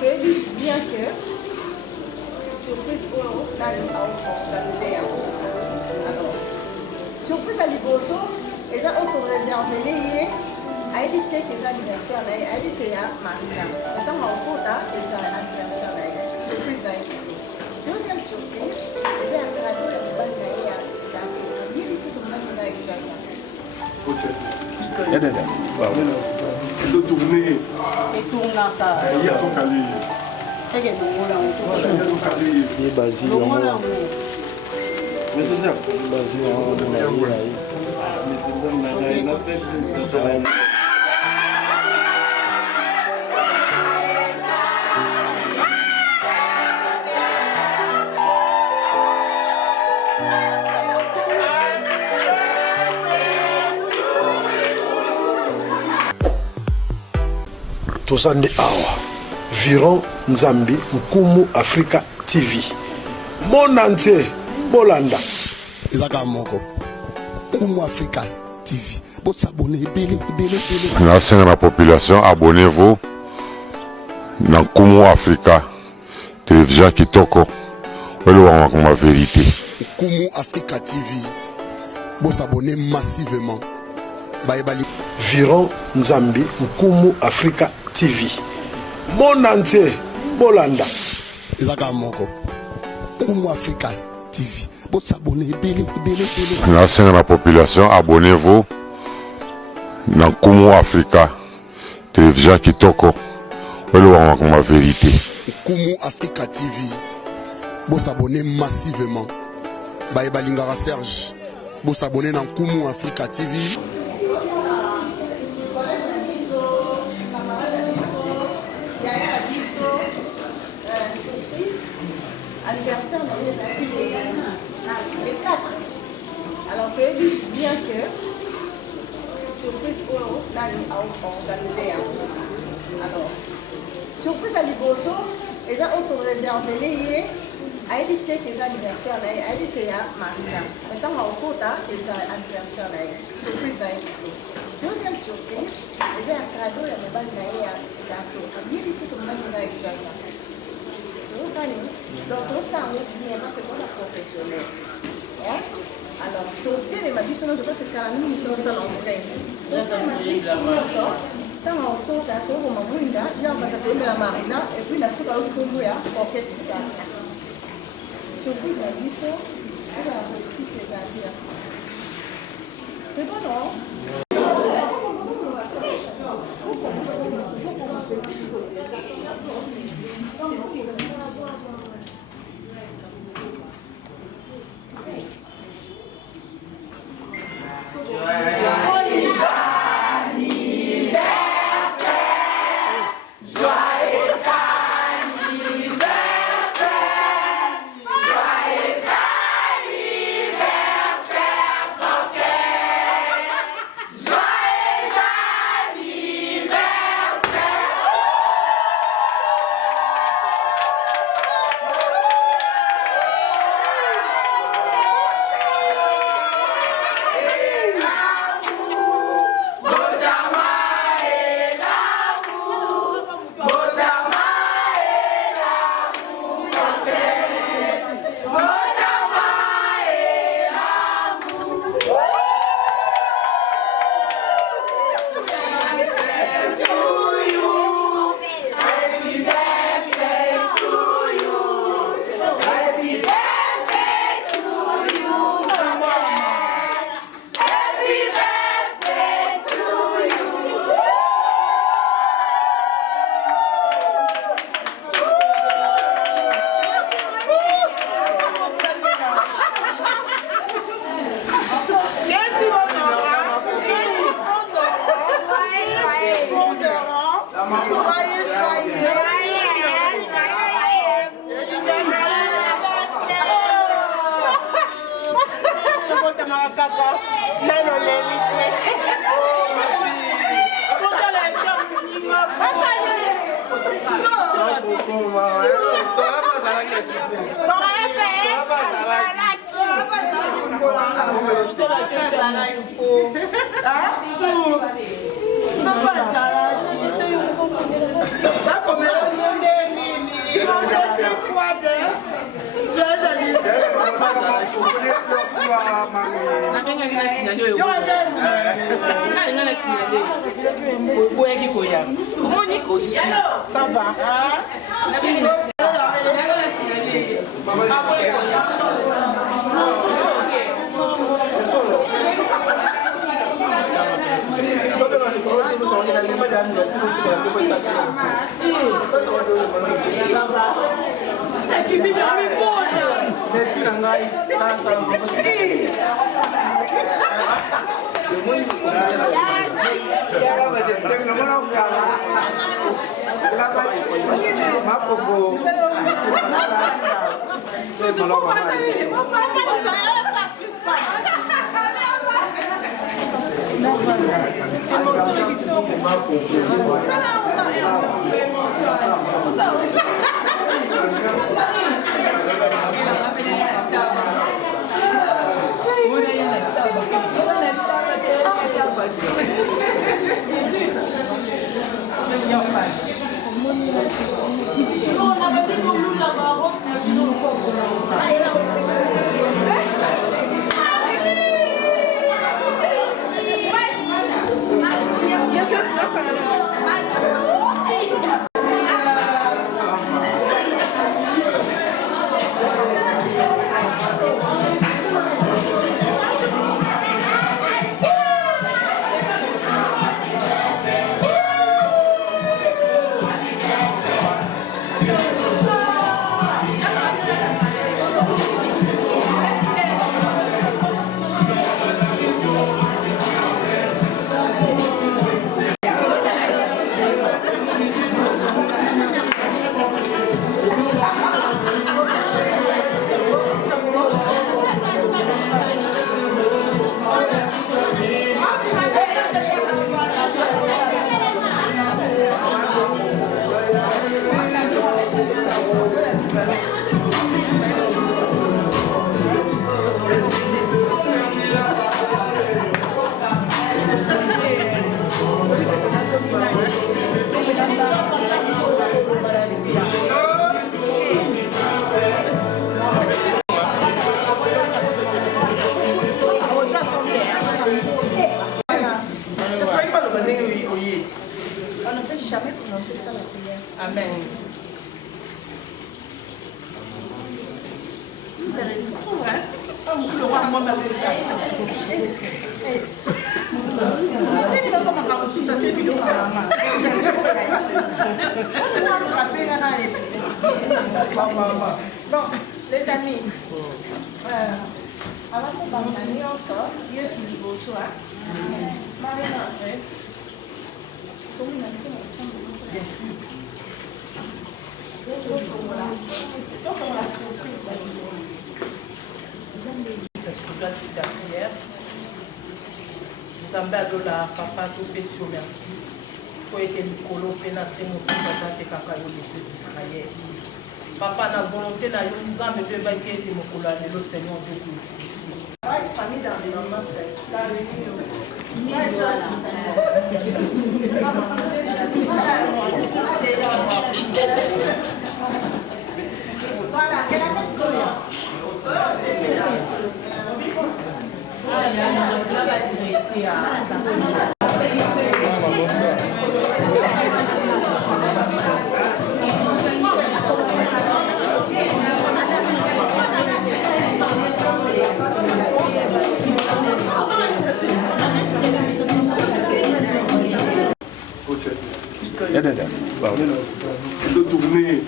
que bien que surprise pour organisé. Alors, surprise à Liboso, ils ont autorisé à venir à éviter que les anniversaires, à éviter à Marina. Ils ont rencontré les anniversaires. Surprise à éviter. Deuxième surprise, ils ont un cadeau de la banque à il y a tout le monde qui a échappé. Ils ont tourné. Et tournant ça. Il y a son calé. C'est que nous avons calé. Il est basé nous Tozande awa Viron Nzambi Nkumu Africa TV Mon entier Bolanda Ezaka moko Nkumu Africa TV Bo s'abonner bele. Merci à la population, abonnez-vous dans Nkumu Africa télévision Kitoko. Comme la vérité. Nkumu Africa TV Bo s'abonner massivement. Viron Nzambi Nkumu Africa TV Mon entier Bolanda Ezaka moko Nkumu Africa TV Bo s'abonner bele. Merci à la population, abonnez-vous dans Nkumu Africa télévision Kitoko. Comme la vérité. Nkumu Africa TV Bo s'abonner massivement. Lingara Serge Bo s'abonner dans Nkumu Africa TV. Anniversaire, les 4. Alors que bien que surprise pour organisé. Alors, surprise à Liboso, ils ont autorisé à venir à éviter que les anniversaires, à éviter à Marina. Maintenant, on compte les anniversaires. Surprise à éviter. Deuxième surprise, ils ont un cadeau de la banque à gâteau. Il y a tout le monde qui a échappé. Donc, on s'en est bien parce que c'est professionnel. Alors, pour les mabissons, je pense que c'est quand même une chose à l'entrée. Quand on compte à tout, on m'a dit, il y a un passage de la marina et puis la soupe à l'autre bout, il y a un paquet de ça. Surprise à l'issue, elle a réussi les avis. C'est bon, non? Só passar lá. Ça va. On ne peut jamais prononcer ça la prière. Amen. Vous avez raison, hein? Le roi, moi, m'a fait ça. Bon, les amis, avant de parler ensemble, il y a sur le bonsoir. Nzambe adola papa topesi yo merci po ete mikolo mpe na se mosusu aza te kaka yo lete d'Israël. Papa na volonté na yo nzambe toyebaki ete mokolo ya lelo seigneur te koexiste famille d'environnement voilà, que la fête commence. Ils ont tourné.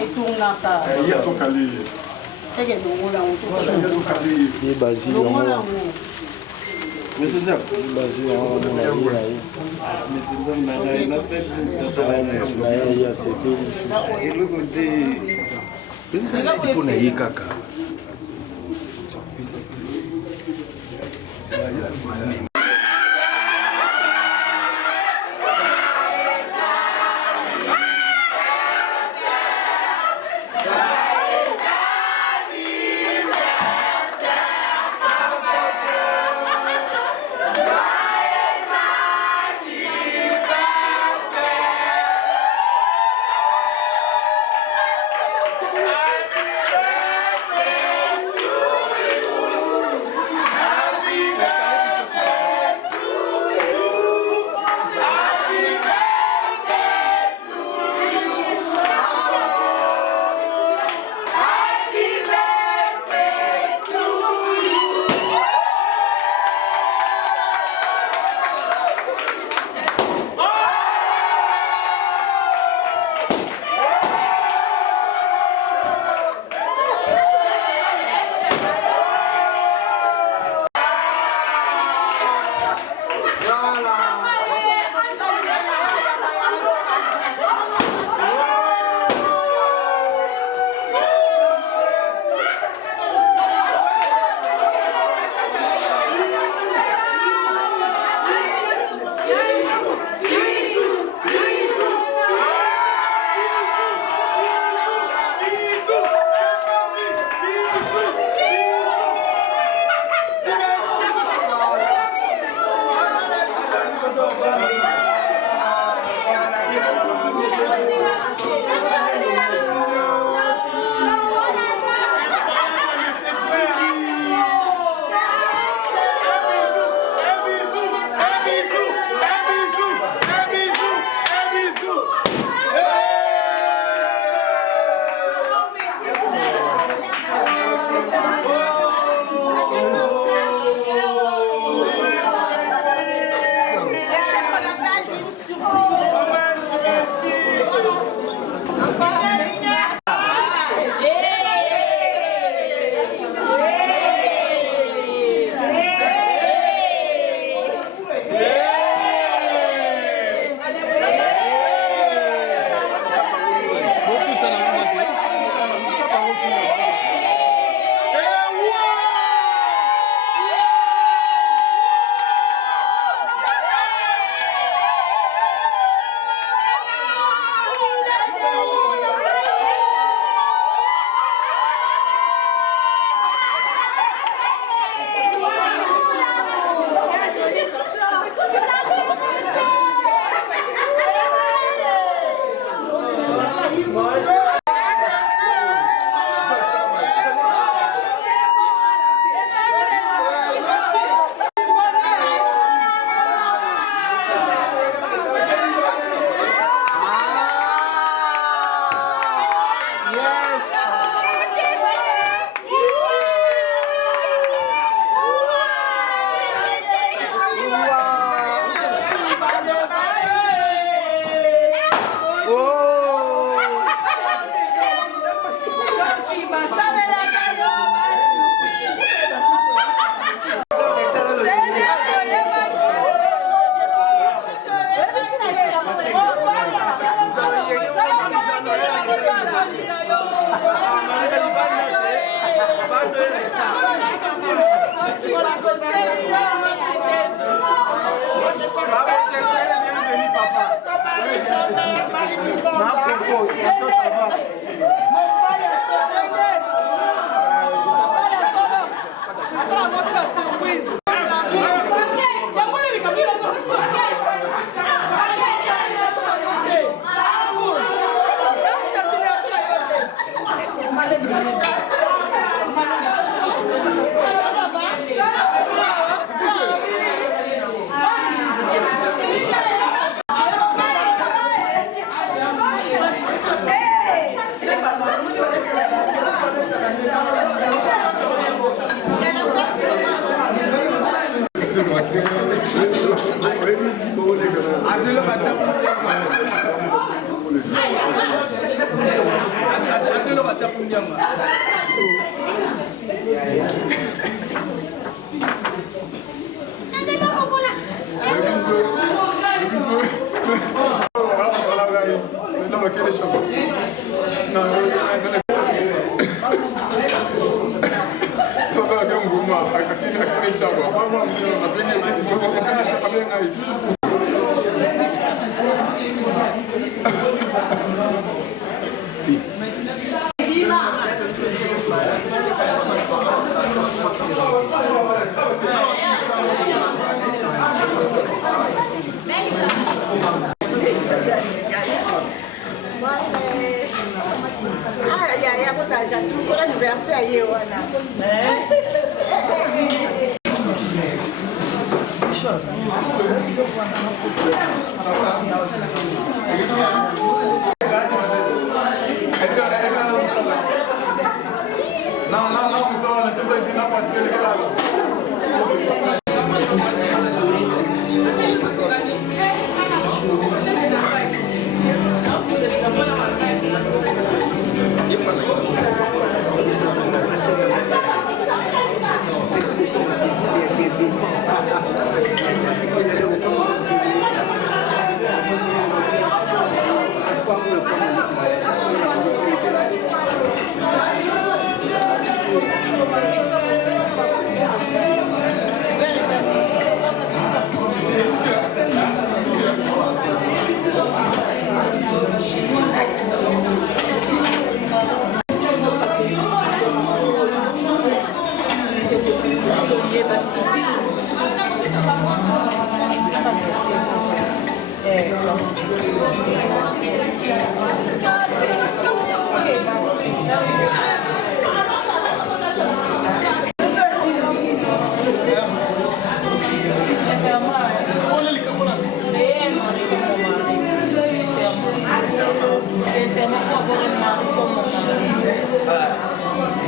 Et tourne là. Il y a son calé. C'est que nous là on tourne. Il y a son calé. Il est basé en Happy birthday!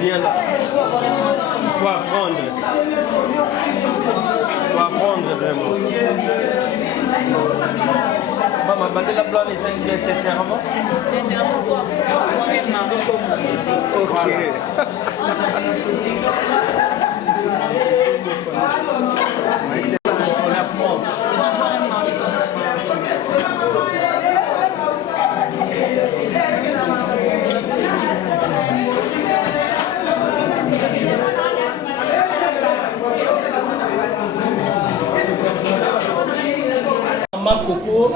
Viens là. Faut apprendre. Faut apprendre vraiment. Maman, bandela blanc, les cinq bien sincèrement. Sincèrement, Ok. Makoko,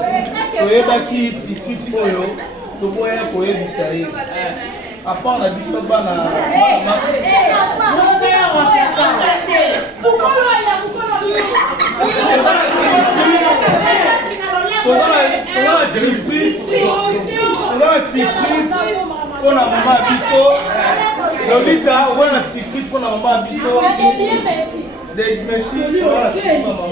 koyebaki sitisi oyo, toboya koyebisa ye. Apa na biso bana pour la maman biso. Lolita, on va la surprise pour la maman biso. Merci pour la surprise maman.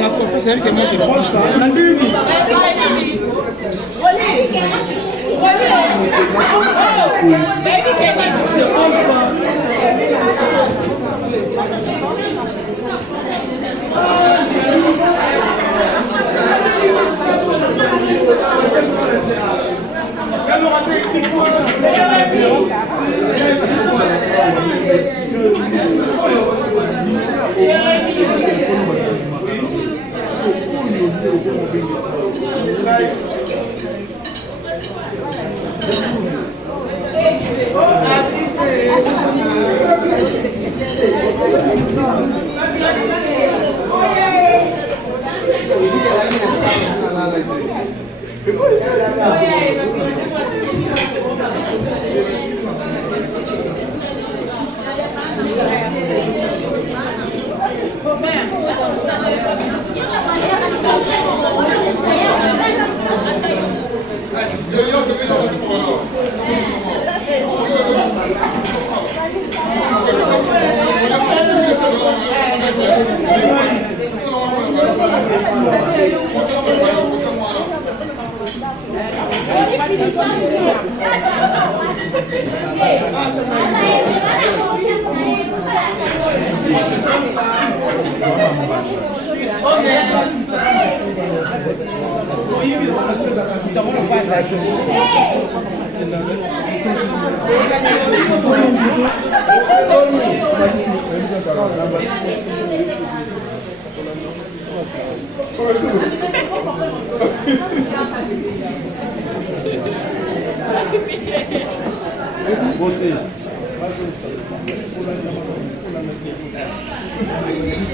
La confesse que moi je vole pas. La nuit.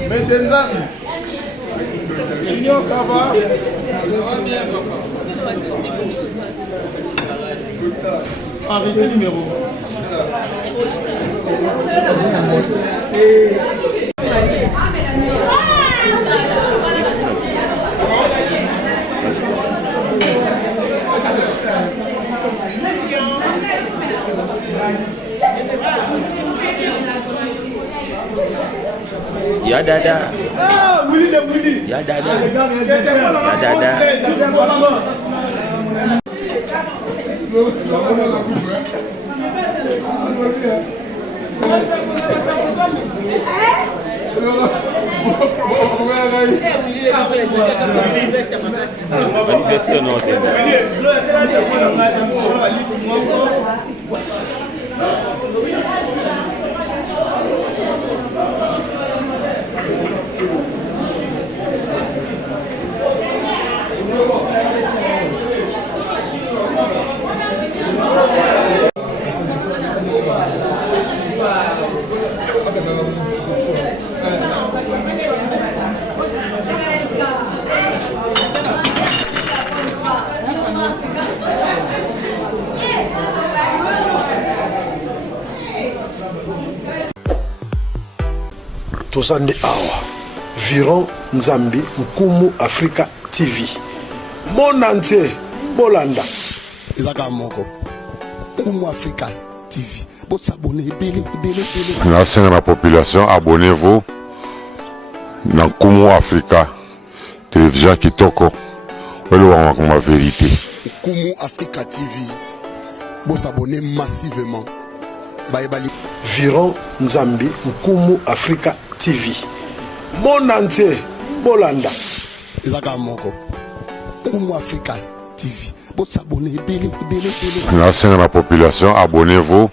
Mais c'est Nzambi. Junior, ça va? Arrêtez le numéro. Ya dada. Ah, Willy de Willy. Ya dada. Ya dada. Anniversaire non tozande awa Viron Nzambi Nkumu Africa TV monde entier bolanda ezaka moko Nkumu Africa TV pour s'abonner belé. Nasenga na population, abonnez-vous dans Nkumu Africa télévision kitoko wele ma vérité. Nkumu Africa TV pour s'abonner massivement. Viron Nzambi Nkumu Africa TV monde entier bolanda ezaka moko Nkumu Africa TV pour s'abonner belé. Nasenga na population, abonnez-vous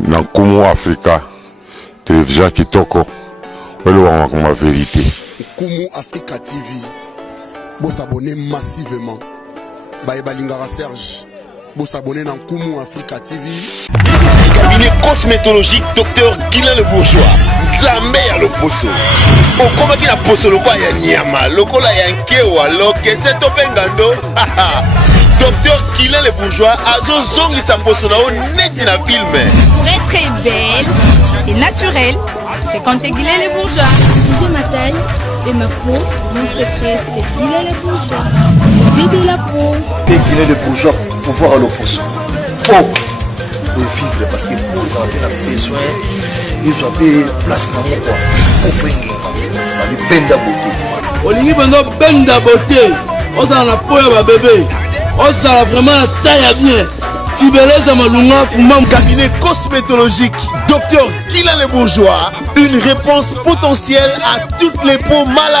dans Nkumu Africa télévision kitoko wele ma vérité. Nkumu Africa TV pour s'abonner massivement. Baïbalingara Serge pour s'abonner dans Nkumu Africa TV. Cabinet cosmétologique Dr Guilain le Bourgeois. Nzambe ya loposo. Okomaki na poso lokwa ya nyama, lokola ya nkewa, lokese to pengando. Dr Guilain le Bourgeois azo zongi sa poso na o neti na film. Pour être très belle et naturelle, fréquentez Guilain le Bourgeois. J'ai ma taille et ma peau, mon secret c'est Guilain le Bourgeois. J'ai de la peau. Guilain le Bourgeois pour voir l'opposo. Oh! Vivre parce que pour ils ont besoin ils ont des place dans mon corps pour faire les benda beauté olingi benda benda beauté oza na poya ba bébé oza vraiment taille bien tibeleza malunga fuma. Cabinet cosmétologique Dr Guilain le Bourgeois, une réponse potentielle à toutes les peaux malades.